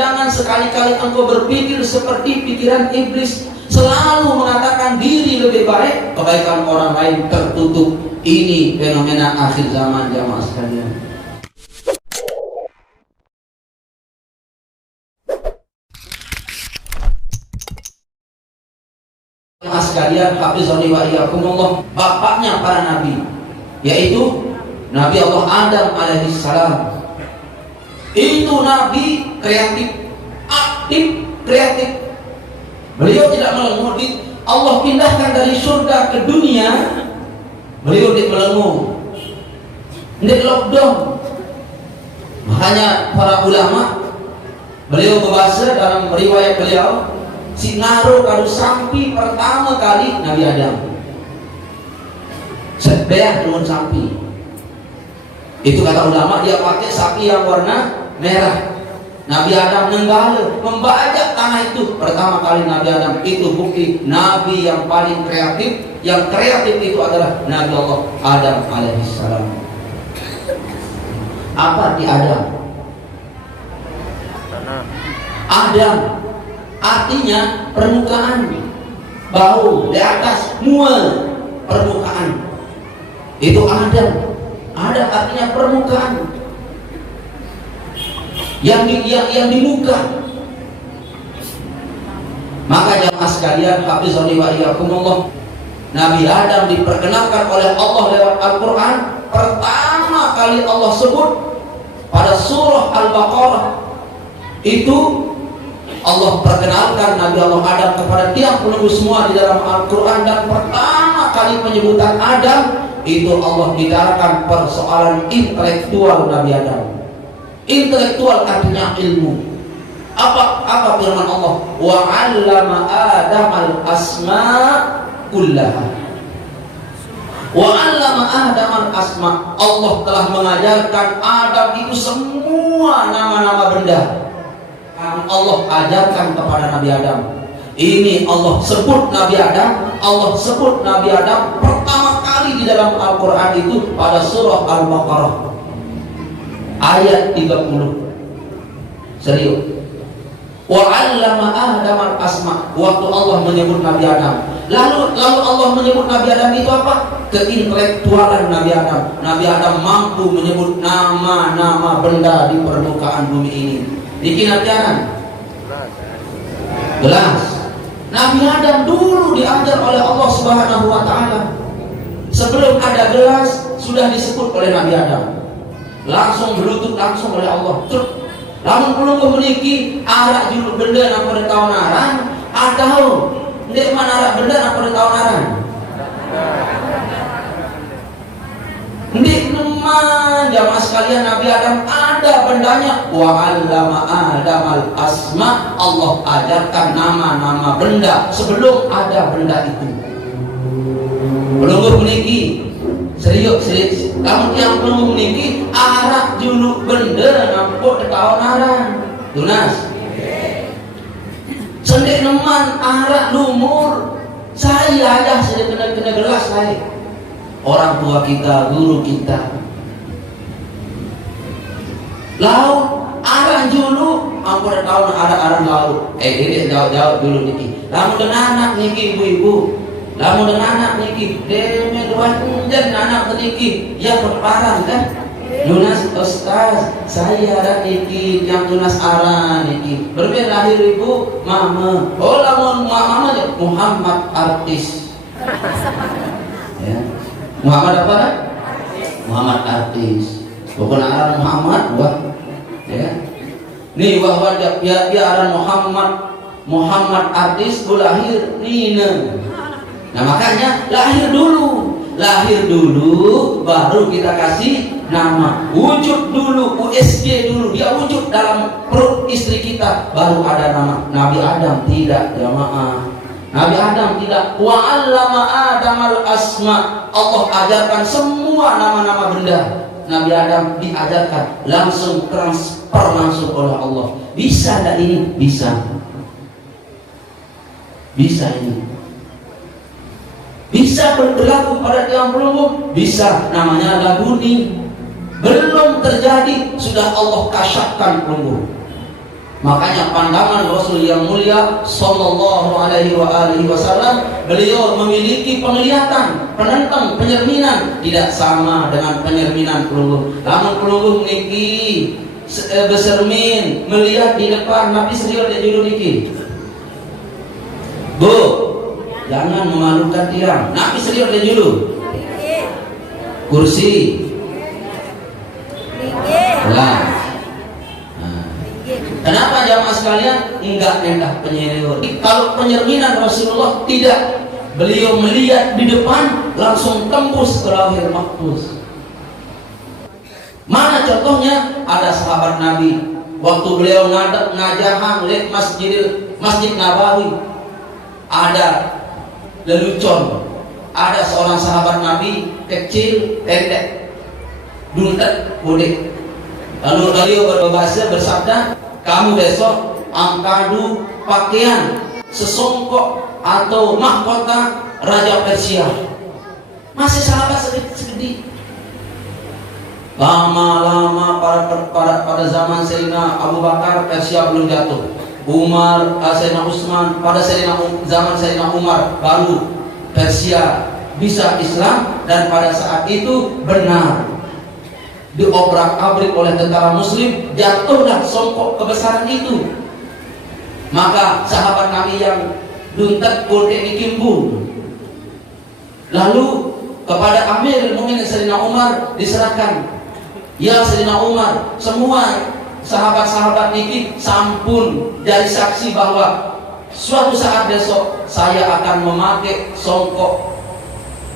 jangan sekali-kali engkau berpikir seperti pikiran iblis, selalu mengatakan diri lebih baik, kebaikan orang lain tertutup. Ini fenomena akhir zaman jamaah sekalian. Jamaah sekalian, hafizani wa iyyakumullah, bapaknya para nabi, yaitu Nabi Allah Adam alaihissalam. Itu nabi kreatif, aktif, kreatif. Beliau tidak melenguh. Allah pindahkan dari surga ke dunia, beliau tidak melenguh, tidak lockdown. Makanya para ulama, beliau berbahasa dalam riwayat beliau, sinaro kadu sampi pertama kali Nabi Adam. Sebeah dengan sapi. Itu kata ulama, dia pakai sapi yang warna merah. Nabi Adam nenggala membajak tanah itu pertama kali Nabi Adam. Itu bukti Nabi yang paling kreatif. Yang kreatif itu adalah Nabi Allah Adam alaihissalam. Apa di Adam? Adam artinya permukaan, bau di atas, mual, permukaan. Itu Adam. Adam artinya permukaan. Yang di muka. Maka jamaah sekalian, hafizani wa iyyakumullah, Nabi Adam diperkenalkan oleh Allah lewat Al-Quran. Pertama kali Allah sebut pada surah Al-Baqarah, itu Allah perkenalkan Nabi Allah Adam kepada tiap penunggu semua di dalam Al-Quran. Dan pertama kali penyebutan Adam itu Allah bicarakan persoalan intelektual Nabi Adam. Intelektual artinya ilmu. Apa firman Allah? Wa 'allama Adam al-asma kullaha. Wa 'allama Adam al-asma. Allah telah mengajarkan Adam itu semua nama-nama benda. Allah ajarkan kepada Nabi Adam. Ini Allah sebut Nabi Adam. Allah sebut Nabi Adam pertama kali di dalam Al-Quran itu pada surah Al-Baqarah ayat 30. Serius. Wa 'allama Adam al-asma. Waktu Allah menyebut Nabi Adam. Lalu Allah menyebut Nabi Adam itu apa? Keintelektualan Nabi Adam. Nabi Adam mampu menyebut nama-nama benda di permukaan bumi ini. Bikin ajaran gelas. Nabi Adam dulu diajar oleh Allah Subhanahu wa ta'ala. Sebelum ada gelas sudah disebut oleh Nabi Adam. Langsung berlutut langsung oleh Allah. Lamun belum memiliki arak julu benda yang pada tahun aran, atau ndek mana arak benda yang pada tahun aran. Ndek neman jamaah sekalian, Nabi Adam ada bendanya. Wa 'allama Adam al-asma. Allah ajarkan nama-nama benda sebelum ada benda itu. Belum memiliki serius. Kamu yang belum memiliki arak juluk benda nampuk di tahun aran. Tunas. Sendek neman arak lumur. Saya aja sudah kena gelas saya. Orang tua kita, guru kita. Laut arak juluk, ampun tahun arak laut. Ini jauh dulu niki. Lamun dengan anak niki ibu-ibu. Lamun dengan anak niki, deme dua jan anak niki, ya perparang kan? Lunas Ustaz, saya ada niki yang lunas arah niki. Berbeda lahir ibu, mama. Oh lamun mama aja Muhammad artis. Ya. Muhammad apa? Muhammad artis. Bukan arah Muhammad, wah. Ya. Nih wah dia arah Muhammad artis lahir Nina. Nah makanya lahir dulu baru kita kasih nama. Wujud dulu, USG dulu, dia wujud dalam perut istri kita, baru ada nama. Nabi Adam tidak jamaah. Nabi Adam tidak. Wa 'allama Adam al-asma. Allah ajarkan semua nama-nama benda. Nabi Adam diajarkan langsung transfer langsung oleh Allah. Bisa enggak ini? Bisa ini. Bisa berlaku pada tiang belum? Bisa, namanya laguni. Belum terjadi, sudah Allah kasyafkan pelunggu. Makanya pandangan Rasul yang mulia sallallahu alaihi wasallam, beliau memiliki penglihatan, penentang, penyerminan tidak sama dengan penyerminan pelungguh. Lamun pelungguh niki besermin melihat di depan Nabi serius dia judul niki. Bu, jangan memalukan tiang. Nabi serius dia judul. Kursi. Lah. Kenapa jamaah sekalian enggak nendah penyeliur? Kalau penyerminan Rasulullah tidak, beliau melihat di depan langsung tembus ke lauhil mahfuz. Mana contohnya? Ada sahabat Nabi waktu beliau ngajahan lihat Masjid Nabawi, ada lelucon, ada seorang sahabat Nabi kecil, pendek, duntet, bodek. Lalu beliau bersabda, kamu besok angkadu pakaian sesongkok atau mahkota Raja Persia. Masih sahabat sedikit. Lama-lama pada zaman Sayyidina Abu Bakar Persia belum jatuh. Umar, Sayyidina Utsman, pada zaman Sayyidina Umar baru Persia bisa Islam, dan pada saat itu benar diobrak-abrik oleh tentara muslim, jatuhlah songkok kebesaran itu. Maka sahabat Nabi yang duntet pun dikimbul. Lalu kepada Amir Mukminin Sayyidina Umar diserahkan, ya Sayyidina Umar, semua sahabat-sahabat niki sampun jadi saksi bahwa suatu saat besok saya akan memakai songkok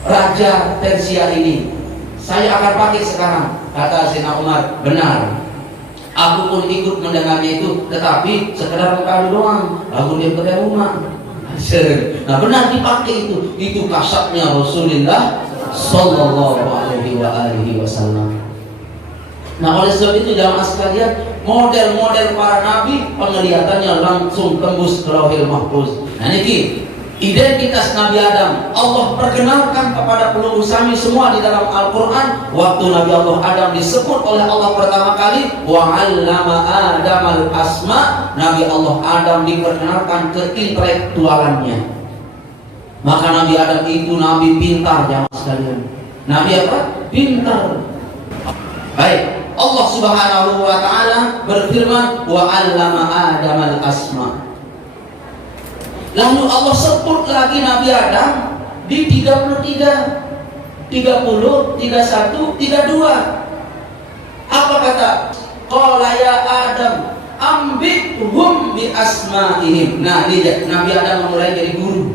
Raja Persia ini. Saya akan pakai sekarang. Kata Sayyidina Umar, benar. Aku pun ikut mendengarnya itu, tetapi sekedar mengkali doang. Lalu dia ke rumah. Nah benar dipakai itu. Itu kasatnya Rasulullah sallallahu alaihi wasallam. Nah oleh sebab itu jamaah sekalian, model-model para nabi penglihatannya langsung tembus ke lauhil mahfuz. Nah ini identitas Nabi Adam Allah perkenalkan kepada pelungguh sami semua di dalam Al-Quran. Waktu Nabi Allah Adam disebut oleh Allah pertama kali, wa 'allama Adamal asma, Nabi Allah Adam diperkenalkan keintelektualannya. Maka Nabi Adam itu Nabi pintar jamaah sekalian. Nabi apa? Pintar. Baik, Allah Subhanahu wa taala berfirman, wa 'allama Adamal asma. Lalu Allah sebut lagi Nabi Adam di 33, 30, 31, 32. Apa kata? Qala ya Adam ambihum bi asma'ihim. Nah, ini Nabi Adam mulai jadi guru.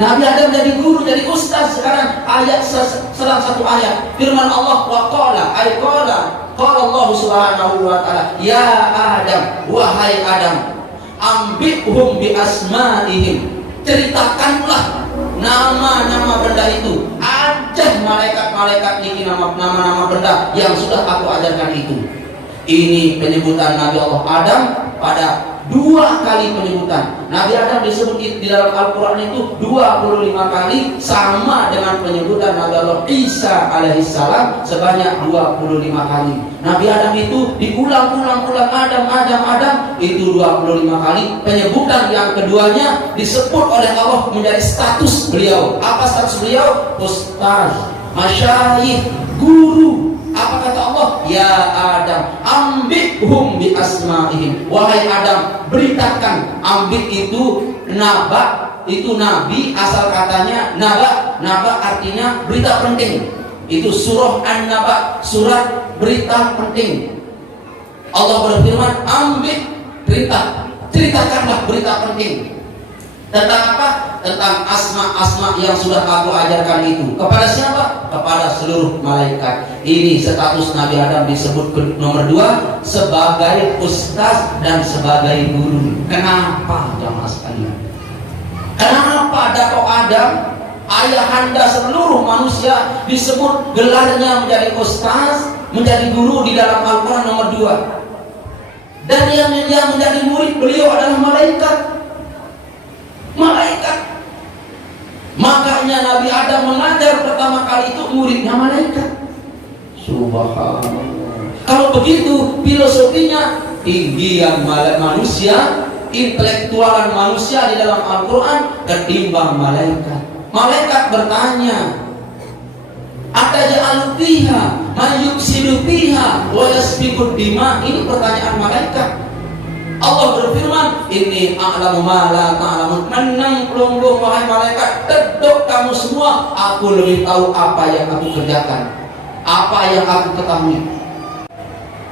Nabi Adam jadi guru, jadi ustaz sekarang. Ayat serang satu ayat. Firman Allah, wa qala ay qala Allah Subhanahu wa taala, ya Adam, wahai Adam, ambihum bi asma'ihim, ceritakanlah nama-nama benda itu. Ajah malaikat-malaikat niki nama-nama benda yang sudah aku ajarkan itu. Ini penyebutan Nabi Allah Adam pada 2 kali penyebutan. Nabi Adam disebut di dalam Al-Quran itu 25 kali, sama dengan penyebutan Nabi Allah Isa alaihissalam sebanyak 25 kali. Nabi Adam itu diulang-ulang Adam itu 25 kali. Penyebutan yang keduanya disebut oleh Allah menjadi status beliau. Apa status beliau? Ustaz, masyayikh, guru. Apa kata Allah? Ya Adam, ambihum bi asma'ihim. Wahai Adam, beritakan. Ambih itu naba, itu nabi, asal katanya naba artinya berita penting. Itu surah An-Naba, surat berita penting. Allah berfirman, ambih, ceritakanlah berita penting. Tentang apa? Tentang asma-asma yang sudah aku ajarkan itu. Kepada siapa? Kepada seluruh malaikat. Ini status Nabi Adam disebut nomor 2 sebagai ustaz dan sebagai guru. Kenapa jamaah sekalian? Kenapa Dato' Adam, ayahanda seluruh manusia, disebut gelarnya menjadi ustaz, menjadi guru di dalam Al-Quran nomor 2? Dan yang menjadi murid beliau adalah malaikat. Makanya Nabi Adam mengajar pertama kali itu muridnya malaikat. Subhanallah. Kalau begitu filosofinya ketinggian manusia, intelektualan manusia di dalam Al-Quran ketimbang malaikat. Malaikat bertanya, ataj'alu fiha man yufsidu fiha wa yasfiku dima. Ini pertanyaan malaikat. Allah berfirman, inni a'lamu ma la ta'lamun. Menang pelungguh wahai malaikat, tedok kamu semua, aku lebih tahu apa yang aku kerjakan, apa yang aku ketahui.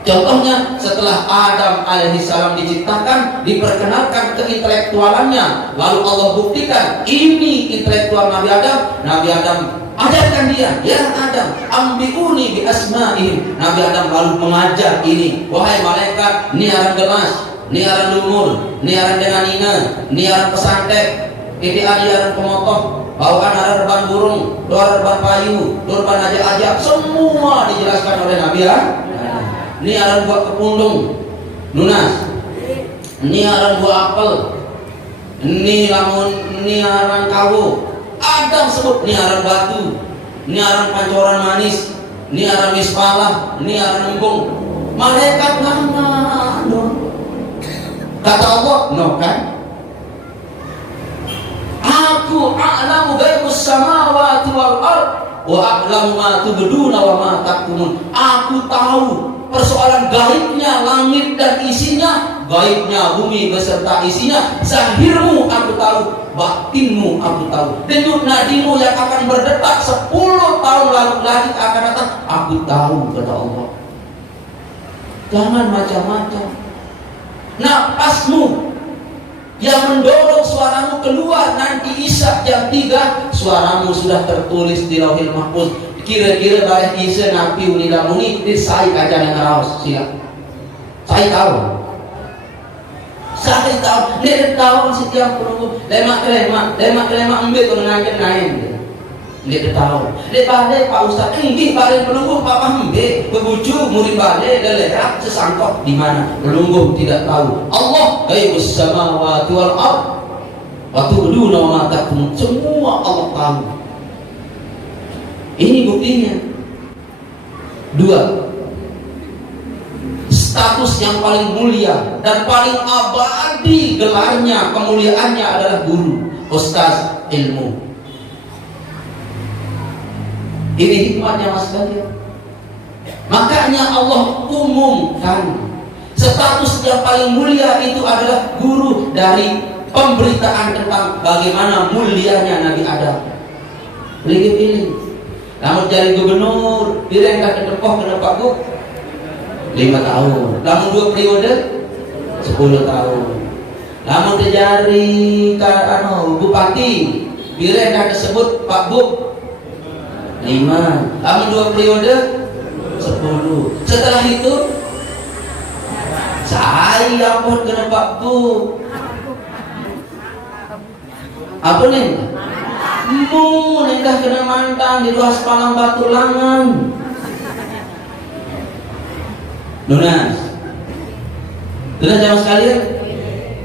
Contohnya, setelah Adam alaihissalam diciptakan, diperkenalkan keintelektualannya, lalu Allah buktikan ini intelektual Nabi Adam. Nabi Adam ajarkan dia, ya Adam, ambiuni bi asma'ihim. Nabi Adam lalu mengajar ini, wahai malaikat, niaran gelas, niaran lumur, niaran denganina, niaran pesantek, ini niaran pemotoh, bawaan reban burung, reban payu, reban ajak-ajak, semua dijelaskan oleh Nabi Adam. Niaran buah kepundung, nunas, niaran buah apel, niaran kawu. Adam sebut niaran batu, niaran pancoran manis, niaran mispalah, niaran embung. Malaikat lama, no. Kata Allah, no kan? Aku a'lamu ghaibus samawati wal ard wa a'lamu ma tubduna wa ma taktumun. Aku tahu persoalan gaibnya langit dan isinya, gaibnya bumi beserta isinya. Zahirmu aku tahu, batinmu aku tahu. Denyut nadimu yang akan berdetak 10 tahun lagi akan datang, aku tahu, kata Allah. Jangan macam-macam. Napasmu yang mendorong suaramu keluar nanti Isya jam 3, suaramu sudah tertulis di Lauhil Mahfuz. Kira-kira balik Isya Nabi Unida Muni di saya kaca yang raus siap. Saya tahu. Dia tahu setiap perlu. Lemak ambil tu ngangkat naik. Dia tahu. Dia balik Pak Ustaz ini balik pelungguh Papa ambil bebuju murid balik lelerak sesangkok di mana pelungguh tidak tahu. Allah ghaibus samawati wal ard wa tubduna ma taktumun. Semua Allah tahu. Ini buktinya. 2. Status yang paling mulia dan paling abadi gelarnya, kemuliaannya adalah guru, ustaz ilmu. Ini hikmahnya mas kalian. Makanya Allah umumkan status yang paling mulia itu adalah guru dari pemberitaan tentang bagaimana mulianya Nabi Adam. Pilih. Namun jadi gubernur, direngkah ke Depok ke Depok 5 tahun. Namun 2 periode 10 tahun. Namun terjadi bupati, direngkah disebut Pak Buk 5. Namun 2 periode 10. Setelah itu saya pun kena Pak Buk. Apa nih? Nendah kena mantan di luas palang batu langan. Nunas jamaah sekalian,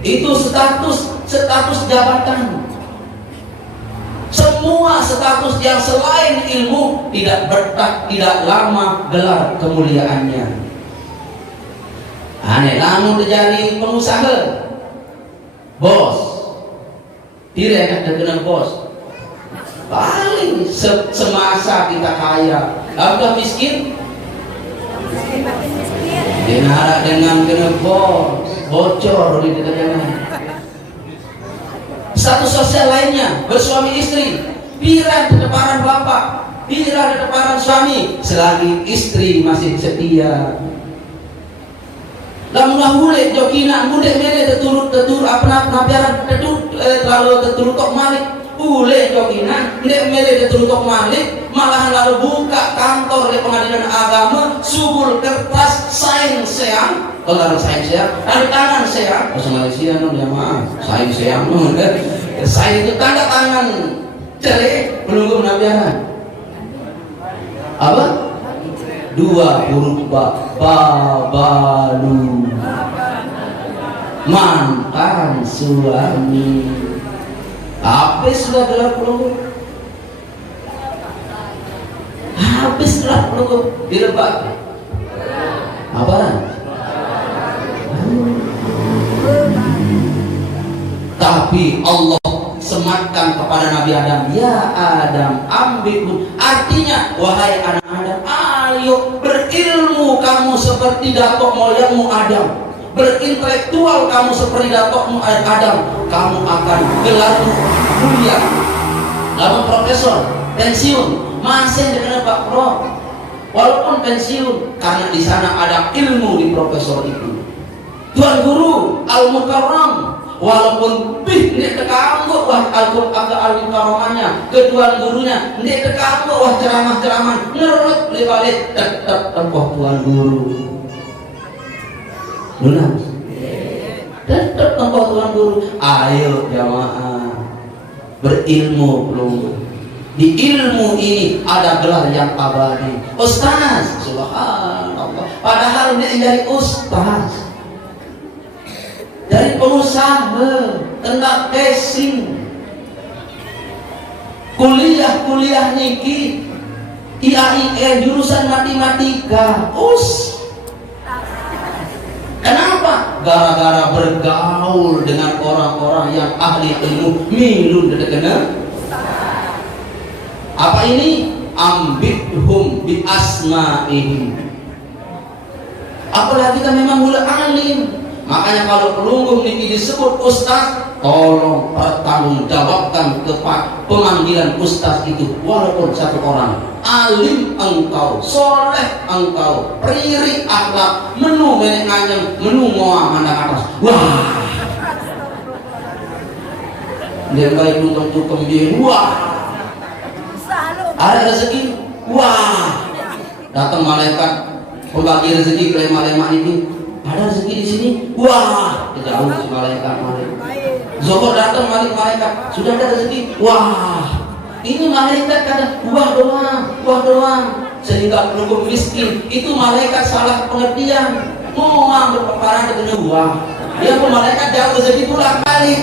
itu status jabatan. Semua status yang selain ilmu tidak lama gelar kemuliaannya. Aneh, namun terjadi pengusaha, bos, tidak enak dengan bos. Paling semasa kita kaya, udah miskin, dengar dengan kena bocor di dalamnya. Status sosial lainnya, bersuami istri, pira deparan bapak, pira deparan suami, selagi istri masih setia. Lamun hule jokina mude mere teturut apa nabiaran lalu teturut tok malik. Ule jogina, ndek mere ditutup malik, malah lalu buka kantor di pengadilan agama, subul kertas saing seang, kalau saing seang, ada tangan seang, bahasa Malaysia non ya maaf, saing seang non, saing itu tanda tangan jelek, penunggu penabiaran. Apa? 2 huruf balu, mantan suami. Habis sudah gelar pelunggu. Habis gelar pelunggu direbak. Apa? Nabi Allah sematkan kepada Nabi Adam, ya Adam ambilun, artinya wahai anak Adam, ayo berilmu kamu seperti datuk moyangmu Adam, berintelektual kamu seperti datukmu Adam, kamu akan gelarmu mulia. Lalu profesor pensiun masih dengan Pak Pro, walaupun pensiun karena di sana ada ilmu di profesor itu. Tuan guru al-mukarram, walaupun ndek tekanggo wah Al-Qur'an al-mukarramanya, ketuan gurunya ndek tekanggo wah ceramah-ceramah nurut balik tetap tempoh tuan guru. Lunas. Tetap tempoh tuan guru. Ayo jamaah berilmu belum. Di ilmu ini ada gelar yang abadi. Ustaz, subhanallah. Padahal dia dari ustaz, dari pengusaha, tentang casing, kuliah niki, IAIN jurusan matematika, Kenapa? Gara-gara bergaul dengan orang-orang yang ahli ilmu, milun dedekena. Apa ini? Ambidhum bi asma'ihim. Apalagi kita memang mulai alim. Makanya kalau pelungguh niki disebut ustaz, tolong pertanggungjawabkan kepada pemanggilan ustaz itu, walaupun satu orang. Alim engkau, soleh engkau, priri akhlak, menu menek nganyeng, menu moa mandang atas. Wah, dia baik nonton tukang dia. Wah, ada rezeki. Wah, datang malaikat pembagi rezeki ke lema-lema ini. Ada rezeki di sini. Wah, jauh si malaikat. Zohor datang malaikat, sudah ada rezeki. Wah, ini malaikat kadang buah doang. Sehingga penunggu miskin itu malaikat salah pengertian. Mau berpaparan ketemu buah. Dia pun malaikat jauh rezeki pula balik.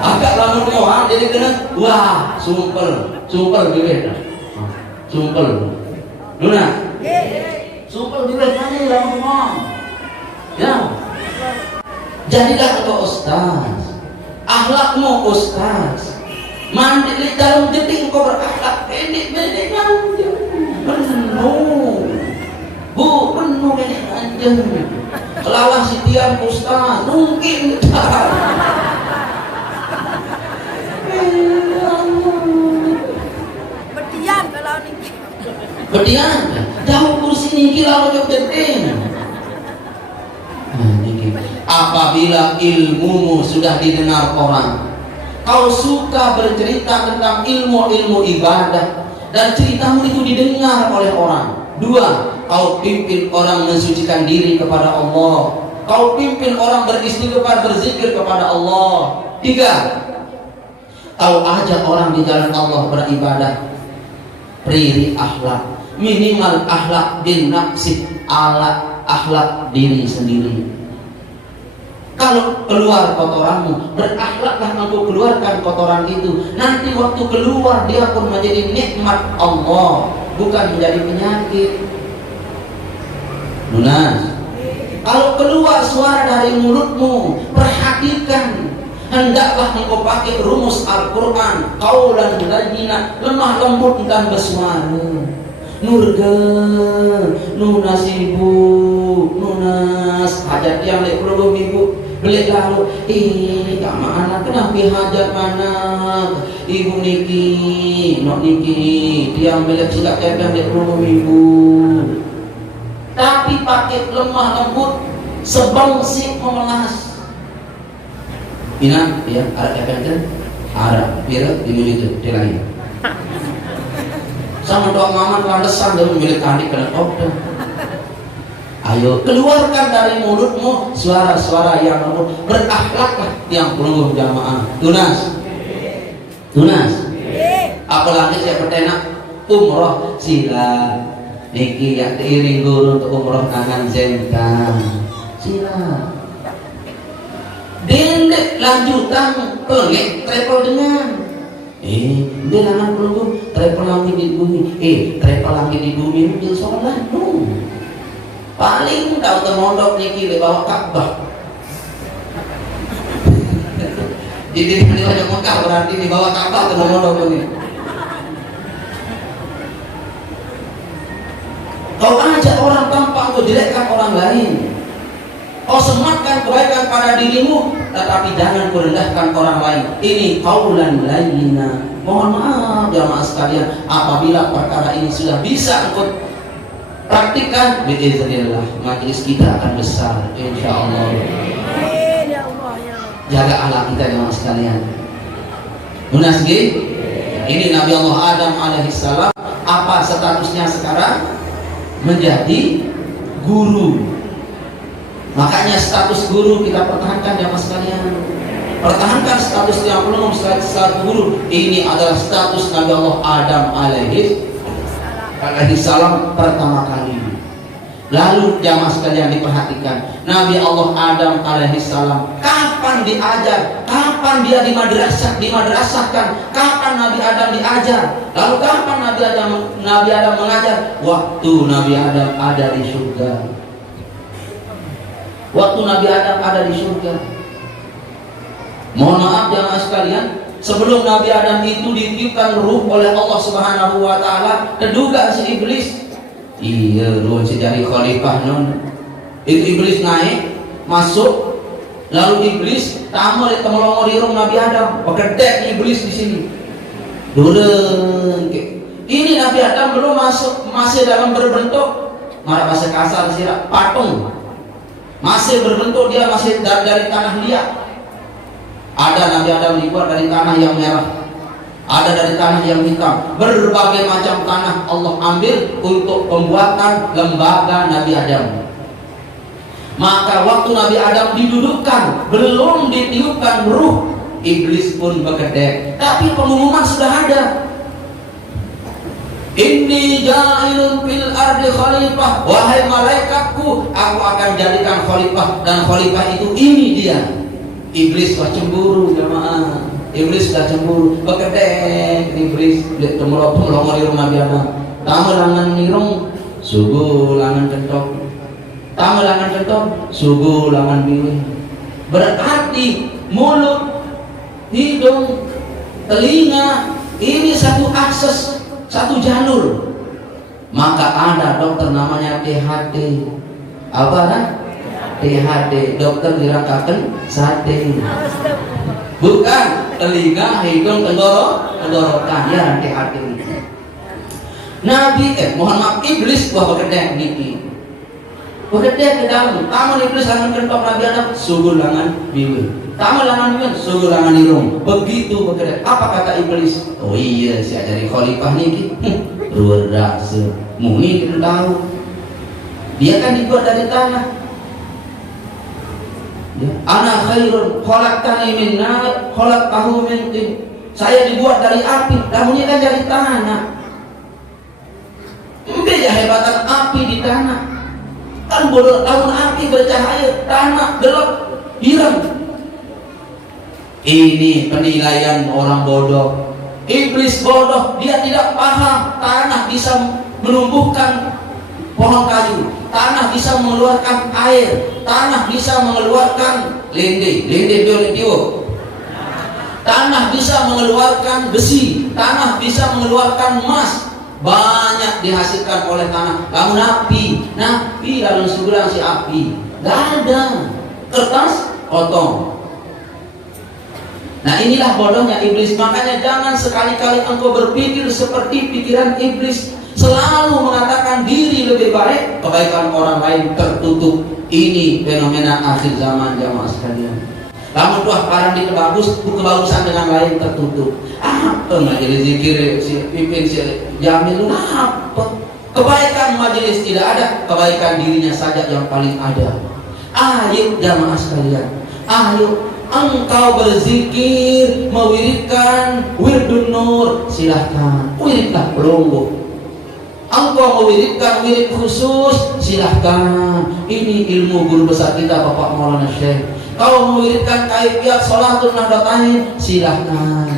Agak lama orang jadi kena wah sumpel bilik. Sumpel. Luna. Sumpel bilik kali lama. Ya. Jadilah engkau ustaz. Akhlakmu ustaz. Mandi di dalam jeting engkau berakhlak. Pendek aja. Penuh. Bu, penuh pendek aja. Kelalah sitian ustaz. Mungkin tak. Berdiam kalau ini. Berdiam. Jauh kursi ini lalu jauh jeting. Apabila ilmumu sudah didengar orang, kau suka bercerita tentang ilmu ibadah dan ceritamu itu didengar oleh orang. 2, kau pimpin orang mensucikan diri kepada Allah. Kau pimpin orang beristighfar, berzikir kepada Allah. 3, kau ajak orang di jalan Allah beribadah. Priri akhlak, minimal akhlak bin nafsi, ala akhlak diri sendiri. Kalau keluar kotoranmu, berakhlaklah engkau keluarkan kotoran itu. Nanti waktu keluar dia pun menjadi nikmat Allah, bukan menjadi penyakit. Lunas. Kalau keluar suara dari mulutmu, perhatikan. Hendaklah engkau pakai rumus Al-Quran, qaulan layyina, lemah lembut dan bersuara. Nurga, nunas ibu, nunas hajat yang lek perlu ibu. Belik lalu, kamu anak kenapa hajat mana? Ibu niki, nok niki, dia belek silap cedang dek perlu ibu. Tapi pakai lemah lembut, sebangsik memelas. Ina, ya, ada kan? Ada, biar ini itu, dia lain. Sama doa mama landesan dia memilih adik kena dokter. Ayo keluarkan dari mulutmu suara-suara yang lembut, berakhlaklah yang perlu jamaah. Tunas. Apalagi saya bertanya umroh sila. Niki ya diiring guru untuk umroh kangen zentang. Sila. Dendek lanjutan pelek travel dengan. Dia anak perlu travel lagi di bumi. Travel lagi di bumi itu sholat dong. Paling tahu termondok niki di bawah Ka'bah. Dipilih di Raja Mekah berarti dibawa kapal ke Komodo ini. Kau ajak orang tanpa engkau jelekkan orang lain. Kau sematkan kebaikan pada dirimu, tetapi jangan merendahkan orang lain. Ini qaulan layyina. Mohon maaf jamaah sekalian, apabila perkara ini sudah bisa engkau praktikkan, biiznillah majelis kita akan besar insyaallah. Jaga akhlak kita jamaah sekalian. Munas nggih? Ini Nabi Allah Adam alaihissalam, apa statusnya sekarang? Menjadi guru. Makanya status guru kita pertahankan jamaah sekalian. Pertahankan status yang belum status guru. Ini adalah status Nabi Allah Adam alaihissalam pertama kali. Lalu jamaah sekalian diperhatikan, Nabi Allah Adam alaihissalam kapan diajar, kapan dia dimadrasahkan, kapan Nabi Adam diajar, lalu kapan Nabi Adam mengajar? Waktu Nabi Adam ada di surga. Waktu Nabi Adam ada di surga. Mohon maaf jamaah sekalian, sebelum Nabi Adam itu ditiupkan ruh oleh Allah Subhanahu wa taala, keduga si iblis. Iya, ruh si jadi khalifah non. Itu iblis naik, masuk, lalu iblis tamu di temelongo di rumah Nabi Adam. Begedek iblis di sini. Dureng. Ini Nabi Adam belum masuk, masih dalam berbentuk marah bahasa kasar sih, patung. Masih berbentuk, dia masih dari tanah liat. Ada Nabi Adam dibuat dari tanah yang merah, ada dari tanah yang hitam. Berbagai macam tanah Allah ambil untuk pembuatan lembaga Nabi Adam. Maka waktu Nabi Adam didudukkan, belum ditiupkan ruh, iblis pun berkedek. Tapi pengumuman sudah ada. Inni ja'ilun fil ardi khalifah. Wahai malaikatku, aku akan jadikan khalifah, dan khalifah itu ini dia. Iblis sudah cemburu jemaah. Iblis sudah cemburu. Bekedek iblis temulong di rumah Nabi Adam. Tamu langan nirung, sugu langan kentok. Tamu langan kentok, sugu langan biwi. Berarti mulut, hidung, telinga ini satu akses, satu jalur. Maka ada dokter namanya THT. Apa kan? THT, dokter dirangkakan sate. Bukan telinga, hidung, tenggorokan, ya THT. Nabi, mohon maaf, iblis buah bekedek niki. Bekedek ke dalam. Tamu iblis langan kentok Nabi Adam, sugu langan biwi. Tamu langan biwi, sugu langan irung. Begitu bekedek. Apa kata iblis? Oh iya, si ajari khalifah niki. Luar biasa. Muni kita tahu. Dia kan dibuat dari tanah. Ana khairun khalaqtani min nar khalaqtahu min tin. Saya dibuat dari api, kamu kan dari tanah. Beda hebatan api di tanah. Kan bodoh tahun api bercahaya, tanah gelap, hilang. Ini penilaian orang bodoh. Iblis bodoh, dia tidak paham tanah bisa menumbuhkan pohon kayu, tanah bisa mengeluarkan air, tanah bisa mengeluarkan lende bio, tanah bisa mengeluarkan besi, tanah bisa mengeluarkan emas. Banyak dihasilkan oleh tanah. Kamu napi dalam sebulan si api, gak ada kertas potong. Nah inilah bodohnya iblis. Makanya jangan sekali-kali engkau berpikir seperti pikiran iblis. Selalu mengatakan diri lebih baik, kebaikan orang lain tertutup. Ini fenomena akhir zaman jamaah sekalian. Kamu tuh parang di kebagusan dengan lain tertutup. Apa majelis zikir si pimpin si Jamil apa? Kebaikan majelis tidak ada, kebaikan dirinya saja yang paling ada. Ayo jamaah sekalian, ayo engkau berzikir, mewiridkan wirdun nur, silahkan wiridlah pelunggu. Engkau mewiridkan wirid khusus, silahkan. Ini ilmu guru besar kita Bapak Maulana Syekh. Kau mewiridkan kaifiat sholatul nahdlatain, silahkan.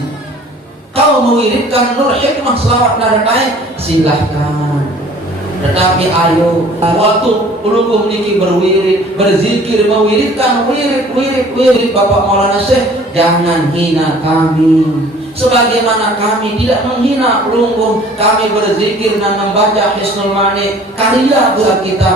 Kau mewiridkan nur hikmah selawat nahdlatain, silahkan. Tetapi ayo waktu ulungkuh niki berwirid, berzikir, mewiridkan wirid Bapak Maulana Syekh, jangan hina kami. Sebagaimana kami tidak menghina ulungkuh, kami berzikir dan membaca Hisnul Mani, karya besar kita.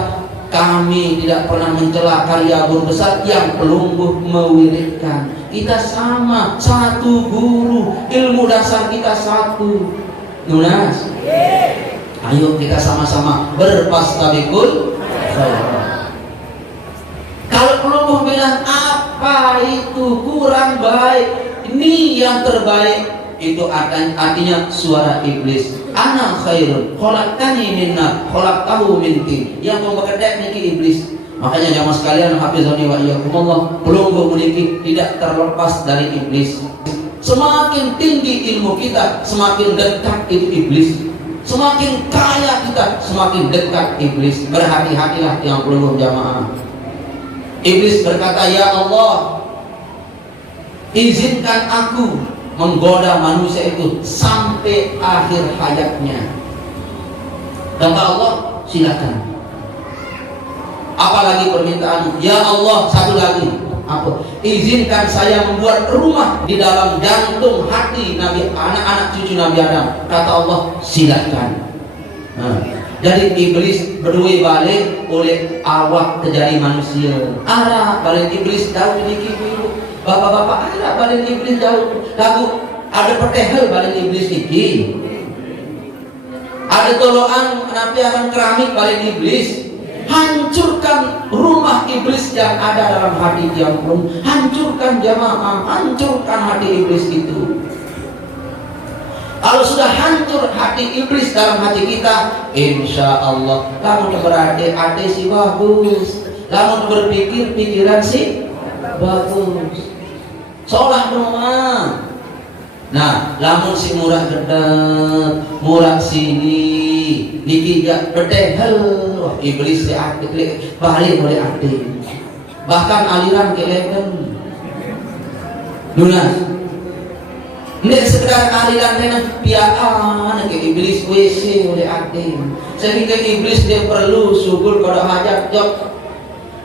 Kami tidak pernah mencela karya guru besar yang pelungguh mewiridkan. Kita sama, satu guru, ilmu dasar kita satu. Nunas, ayo kita sama-sama berpastabikul khairat. Kalau pelungguh bilang apa itu kurang baik, ini yang terbaik, itu artinya suara iblis. Ana khairun khalaqtani min nar khalaqtahu min tin. Yang membekedek niki iblis. Makanya jamaah sekalian, hafizani wa iyyakumullah, pelungguh meniki tidak terlepas dari iblis. Semakin tinggi ilmu kita, semakin dekat itu iblis. Semakin kaya kita, semakin dekat iblis. Berhati-hatilah yang pelungguh jamaah. Iblis berkata, ya Allah, izinkan aku menggoda manusia itu sampai akhir hayatnya. Kata Allah, silakan. Apalagi permintaanmu? Ya Allah, satu lagi. Apa? Izinkan saya membuat rumah di dalam jantung hati Nabi, anak-anak cucu Nabi Adam. Kata Allah, silakan. Jadi iblis berdua balik oleh awak kejadi manusia. Arah balik iblis tahu dikit dulu. Bapak-bapak ada balik iblis jauh. Lagu ada petehel balik iblis niki. Ada toloan nabi akan keramik balik iblis. Hancurkan rumah iblis yang ada dalam hati jambung. Hancurkan jamaah, hancurkan hati iblis itu. Kalau sudah hancur hati iblis dalam hati kita, insya Allah kamu berade-ade sih bagus. Kamu berpikir pikiran sih bagus. Seolah doang. Nah, lamun si murah gedek, murah sini, niki gak bedehel, wah iblis diaktif, balik boleh aktif. Bahkan aliran keleben. Dunas. Ini sekedar aliran rena piaan ke iblis WC boleh aktif. Sehingga iblis dia perlu syukur pada hajat jok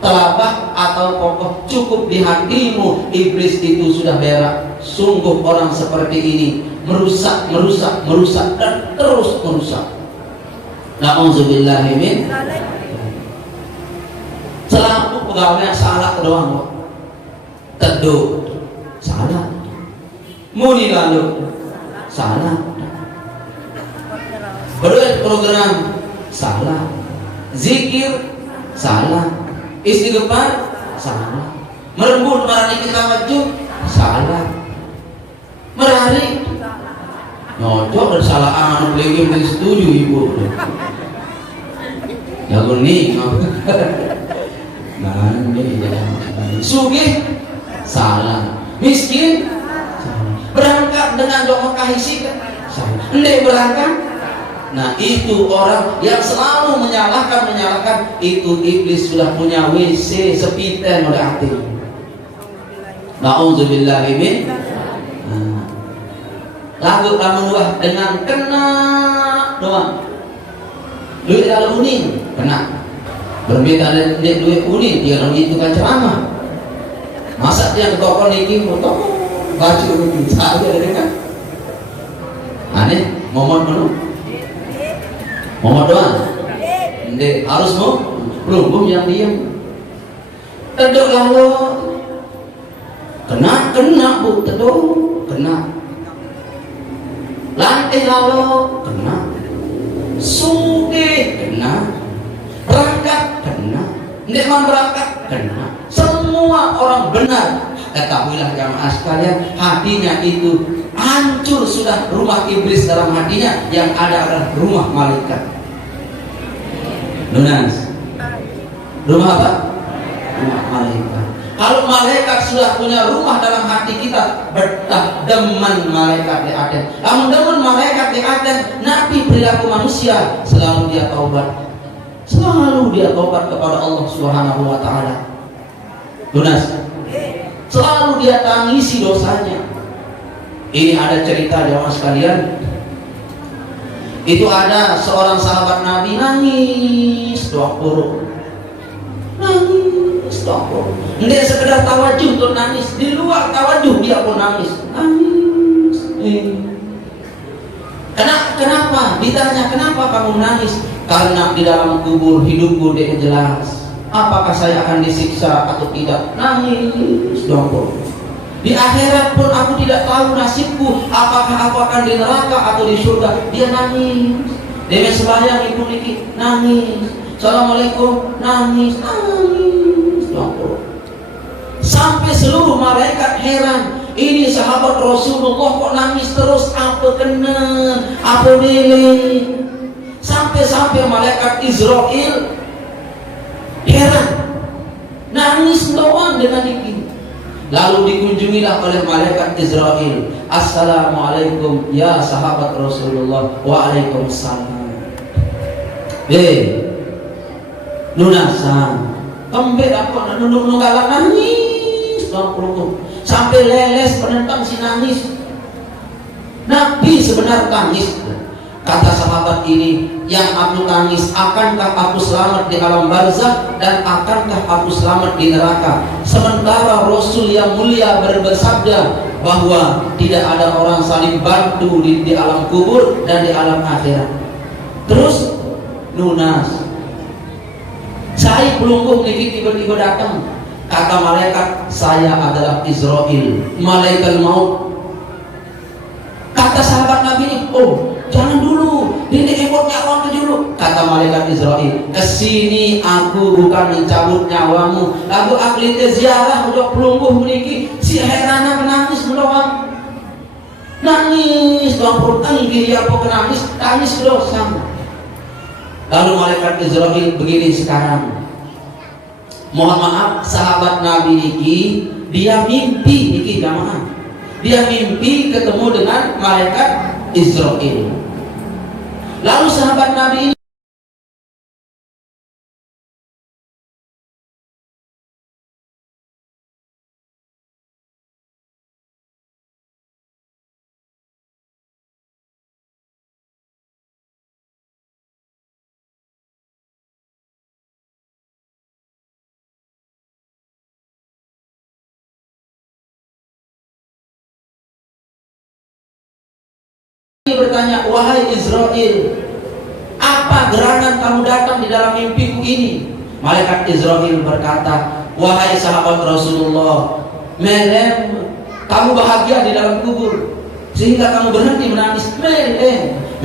telabak atau kokoh cukup di hatimu, iblis itu sudah berak. Sungguh orang seperti ini merusak dan terus merusak. Na'udzubillahi min. Selaku pegawai salah doang kok. Teduh salah. Muni lalu salah. Program salah. Zikir salah. Istighfar salah. Merembut marani kita maju salah. Merari nyocok dan salah anu lagi yang setuju ibu. Jago nih sugih salah. Miskin salah. Berangkat dengan doa kahisi salah. Ndek berangkat. Nah itu orang yang selalu menyalahkan itu iblis sudah punya WC sepiten oleh hati. Na'udzubillahi min. Lagu kamu doang dengan kena doang. Duit kalau uning kena. Berbeda dengan duit uning dia kalau itu kan ceramah. Masa dia ketokon iki foto baju itu saja dengan aneh momon dulu. Momon doang. Ndek harus mau belum yang diam. Tedok lalu kena bu tedok kena. Lantai lalu kena, sugih kena, berangkat kena, nikmat berangkat kena. Semua orang benar. Ketahuilah jamaah sekalian, hatinya itu hancur sudah. Rumah iblis dalam hatinya yang ada adalah rumah malaikat. Lunas. Rumah apa? Rumah malaikat. Kalau malaikat sudah punya rumah dalam hati kita, betah demen malaikat di Aden. Namun demen malaikat di Aden, nabi perilaku manusia selalu dia taubat. Selalu dia taubat kepada Allah Subhanahu wa taala. Lunas. Selalu dia tangisi dosanya. Ini ada cerita jamaah sekalian. Itu ada seorang sahabat Nabi nangis doa puru, nangis doa puru. Dia sekedar tawajuh untuk nangis, di luar tawajuh dia pun nangis, nangis. Kenapa? Ditanya kenapa kamu nangis? Karena di dalam kubur hidupku tidak jelas. Apakah saya akan disiksa atau tidak? Nangis doa puru. Di akhirat pun aku tidak tahu nasibku, apakah aku akan di neraka atau di surga. Dia nangis. Dia sembahyang ibu niki nangis. Assalamualaikum nangis, nangis. Sampai seluruh malaikat heran. Ini sahabat Rasulullah kok nangis terus, apa kena, apa dele. Sampai malaikat Israel heran. Nangis doang dengan niki. Lalu dikunjungilah oleh malaikat Israel. Assalamualaikum ya sahabat Rasulullah. Waalaikumsalam. Nunasan kembali apa nunggalan nangis sampai leles penentang si nangis. Nabi sebenarnya tangis. Kata sahabat ini, yang aku tangis, akankah aku selamat di alam barzakh dan akankah aku selamat di neraka? Sementara Rasul yang mulia bersabda bahwa tidak ada orang saling bantu di alam kubur dan di alam akhirat. Terus nunas, saya pelungguh niki tiba-tiba datang. Kata malaikat, saya adalah Israel, malaikat maut. Kata sahabat Nabi ini, oh jangan dulu, ini ekor nyawa ke dulu. Kata malaikat Israel, kesini aku bukan mencabut nyawamu. Lalu aklite ziarah udah pelungguh meniki, si herana menangis doang. Nangis doang perut tanggi dia apa nangis, tangis doang. Lalu malaikat Israel begini sekarang. Mohon maaf, sahabat Nabi niki dia mimpi niki jamaah. Dia mimpi ketemu dengan malaikat Israel. Lalu sahabat Nabi ini bertanya, wahai Israel, apa gerangan kamu datang di dalam mimpiku ini? Malaikat Israel berkata, wahai sahabat Rasulullah, kamu bahagia di dalam kubur sehingga kamu berhenti menangis.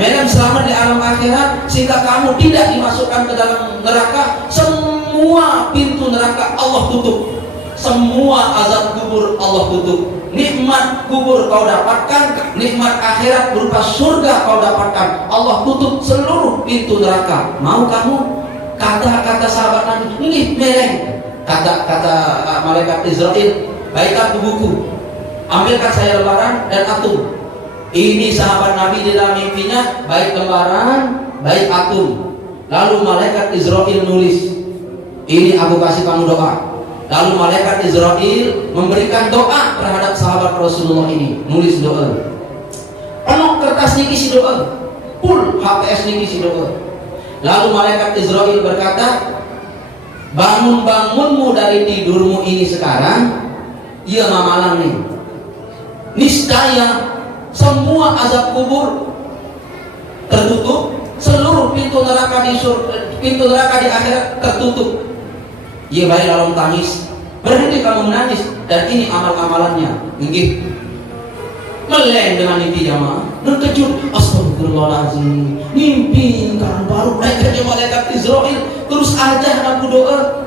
Melem selamat di alam akhirat sehingga kamu tidak dimasukkan ke dalam neraka. Semua pintu neraka Allah tutup, semua azab kubur Allah tutup. Nikmat kubur kau dapatkan, nikmat akhirat berupa surga kau dapatkan. Allah tutup seluruh pintu neraka. Mau kamu? Kata sahabat Nabi ini mereng. Kata malaikat Israel, baiklah buku, ambilkan saya lembaran dan atum. Ini sahabat Nabi di dalam mimpinya, baik lembaran, baik atum. Lalu malaikat Israel nulis, ini aku kasih kamu doa. Lalu malaikat Israel memberikan doa terhadap sahabat Rasulullah ini. Nulis doa, penuh kertas niki si doa, full HPS niki si doa. Lalu malaikat Israel berkata, bangunmu dari tidurmu ini sekarang. Iya mamalang nih, niscaya semua azab kubur tertutup, seluruh pintu neraka di akhirat tertutup. Ia baik dalam tangis, berhenti kamu menangis, dan ini amal-amalannya. Nggih. Meleng dengan mimpi jamaah, terkejut, astagfirullahaladzim, mimpi kan baru naiknya malaikat Israel, terus aja aku doa.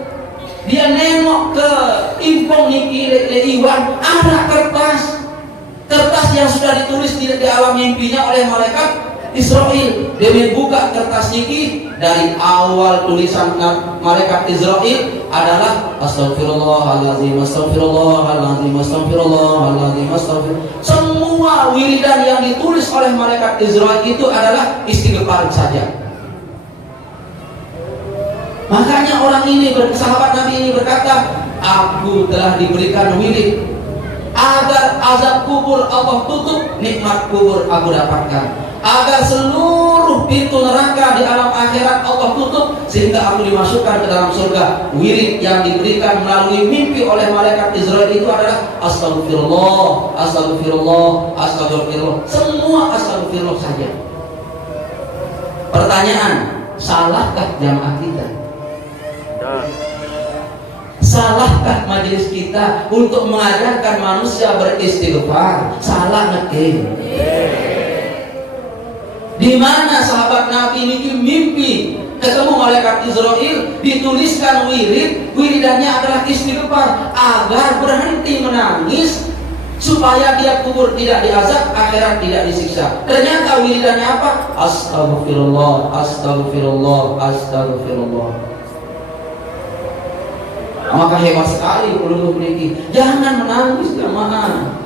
Dia nengok ke impong niki Iwan, ada kertas yang sudah ditulis di alam mimpinya oleh malaikat Israel. Dia membuka kertas niki, dari awal tulisan malaikat Israel adalah astagfirullahaladzim, astagfirullahaladzim, astagfirullahaladzim, astagfirullah. Semua wiridan yang ditulis oleh malaikat Israel itu adalah istighfar saja. Makanya orang ini, sahabat Nabi ini berkata, aku telah diberikan wirid agar azab kubur Allah tutup, nikmat kubur aku dapatkan, agar seluruh seluruh pintu neraka di alam akhirat Allah tutup sehingga aku dimasukkan ke dalam surga. Wirid yang diberikan melalui mimpi oleh malaikat Israel itu adalah astagfirullah, astagfirullah, astagfirullah. Semua astagfirullah saja. Pertanyaan, salahkah jamaah kita? Salahkah majelis kita untuk mengajarkan manusia beristighfar? Salah nggak? Di mana sahabat Nabi ini mimpi ketemu malaikat Israel, dituliskan wiridannya adalah istighfar agar berhenti menangis supaya dia kubur tidak diazab, akhirat tidak disiksa. Ternyata wiridannya apa? Astagfirullah, astagfirullah, astagfirullah. Maka hebat sekali ulun niki. Jangan menangis jamaah.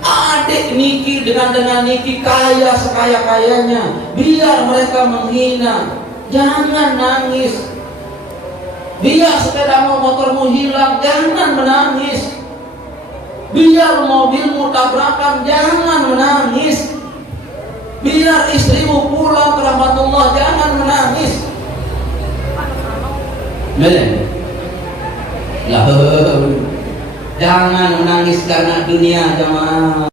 Adik niki dengan niki kaya sekaya-kayanya, biar mereka menghina. Jangan nangis. Biar sepedamu motormu hilang, jangan menangis. Biar mobilmu tabrakan, jangan menangis. Biar istrimu pulang ke rahmatullah, jangan menangis. Benar. Jangan menangis karena dunia jamaah.